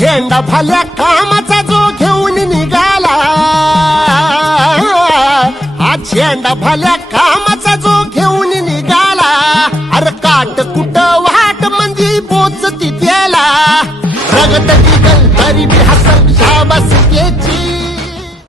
झेंडा भल्या कामाचा जो घेऊन निघाला, हा झेंडा भल्या काम